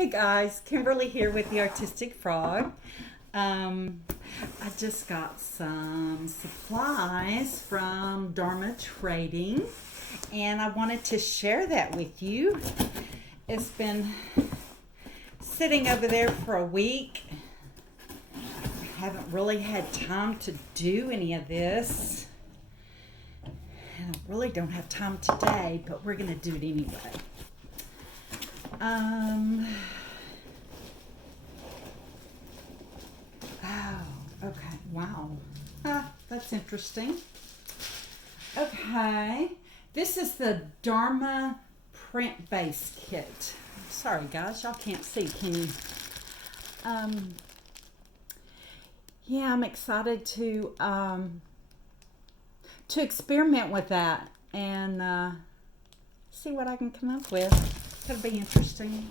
Hey guys, Kimberly here with the Artistic Frog. I just got some supplies from Dharma Trading and I wanted to share that with you. It's been sitting over there for a week. I haven't really had time to do any of this. And I really don't have time today, but we're going to do it anyway. Oh, okay. Wow. That's interesting. Okay. This is the Dharma print base kit. Sorry guys, y'all can't see, can you? Yeah, I'm excited to experiment with that and see what I can come up with. It'll be interesting.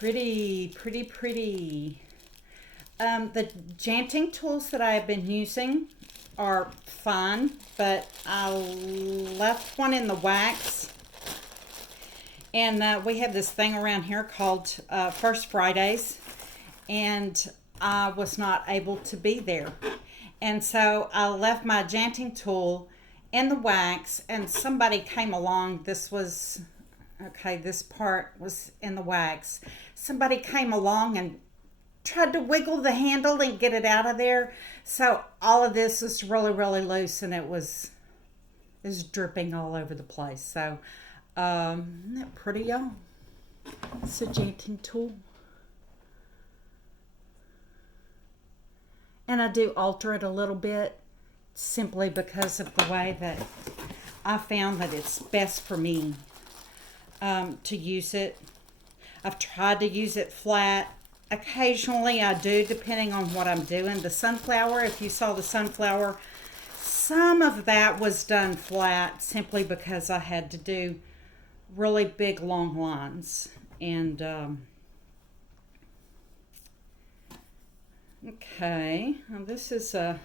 Pretty. The janting tools that I have been using are fine, but I left one in the wax. And we have this thing around here called First Fridays, and I was not able to be there. And so I left my janting tool in the wax, and somebody came along. This part was in the wax. Somebody came along and tried to wiggle the handle and get it out of there. So all of this was really loose, and it was dripping all over the place. So isn't that pretty, y'all? It's a janting tool. And I do alter it a little bit simply because of the way that I found that it's best for me to use it. I've tried to use it flat. Occasionally I do, depending on what I'm doing. The sunflower, if you saw the sunflower, some of that was done flat simply because I had to do really big long lines. And okay, now this is oh,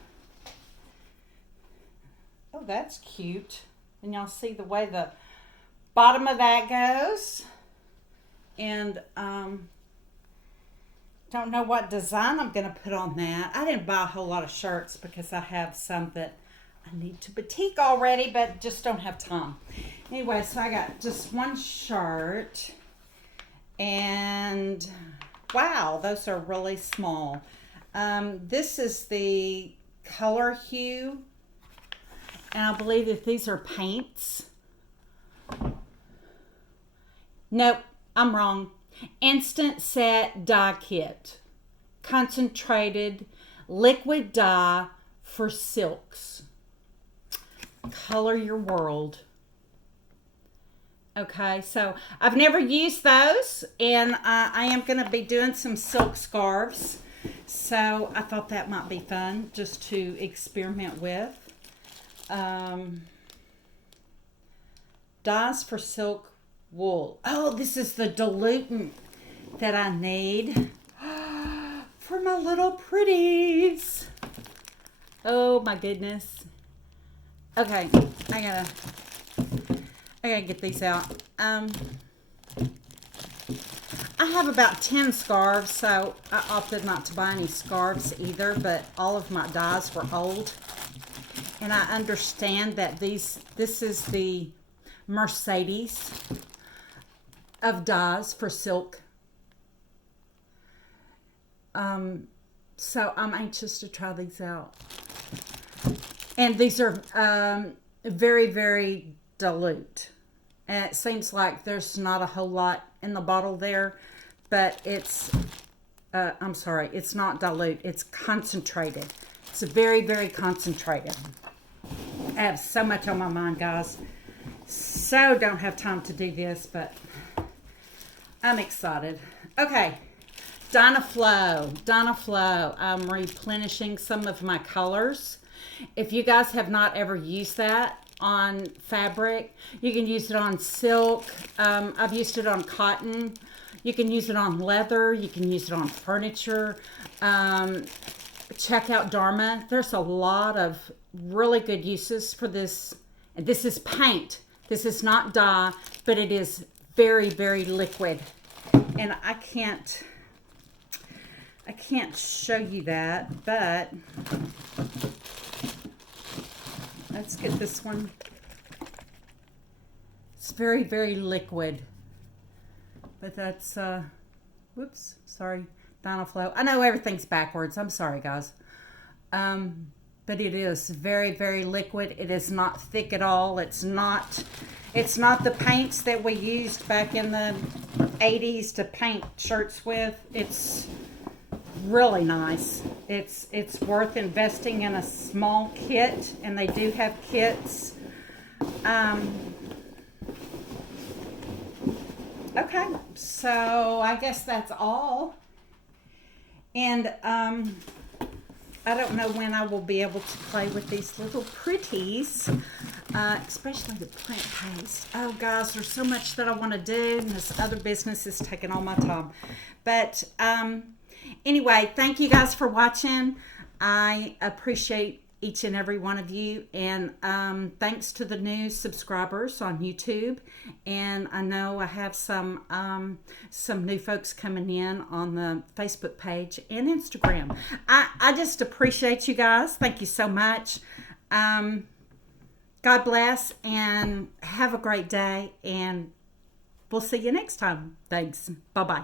that's cute. And y'all see the way the bottom of that goes. And don't know what design I'm going to put on that. I didn't buy a whole lot of shirts because I have some that I need to boutique already, but just don't have time. Anyway, so I got just one shirt. And wow, those are really small. This is the color hue, and I believe that these are paints. Nope, I'm wrong. Instant Set Dye Kit. Concentrated liquid dye for silks. Color your world. Okay, so I've never used those, and I am going to be doing some silk scarves. So I thought that might be fun just to experiment with. Dyes for silk wool. Oh, this is the dilutant that I need for my little pretties. Oh my goodness. Okay, I gotta get these out. I have about 10 scarves, so I opted not to buy any scarves either, but all of my dyes were old. And I understand that this is the Mercedes of dyes for silk. So I'm anxious to try these out. And these are very dilute. And it seems like there's not a whole lot in the bottle there, but it's, I'm sorry, it's not dilute, it's concentrated. It's very concentrated. I have so much on my mind, guys. So don't have time to do this, but I'm excited. Okay, Dynaflow. I'm replenishing some of my colors. If you guys have not ever used that on fabric, you can use it on silk. I've used it on cotton. You can use it on leather. You can use it on furniture. Check out Dharma. There's a lot of really good uses for this This is paint. This is not dye, but it is very, very liquid. And I can't show you that, but let's get this one. It's very, very liquid. But that's, whoops, sorry, Dynaflow. I know everything's backwards. I'm sorry, guys. But it is very, very liquid. It is not thick at all. It's not the paints that we used back in the 80s to paint shirts with. It's really nice. It's worth investing in a small kit, and they do have kits. Okay, so I guess that's all. And I don't know when I will be able to play with these little pretties, especially the print paste. Oh, guys, there's so much that I want to do, and this other business is taking all my time. But anyway, thank you guys for watching. I appreciate each and every one of you, and thanks to the new subscribers on YouTube. And I know I have some new folks coming in on the Facebook page and Instagram. I just appreciate you guys. Thank you so much. God bless, and have a great day, and we'll see you next time. Thanks. Bye-bye.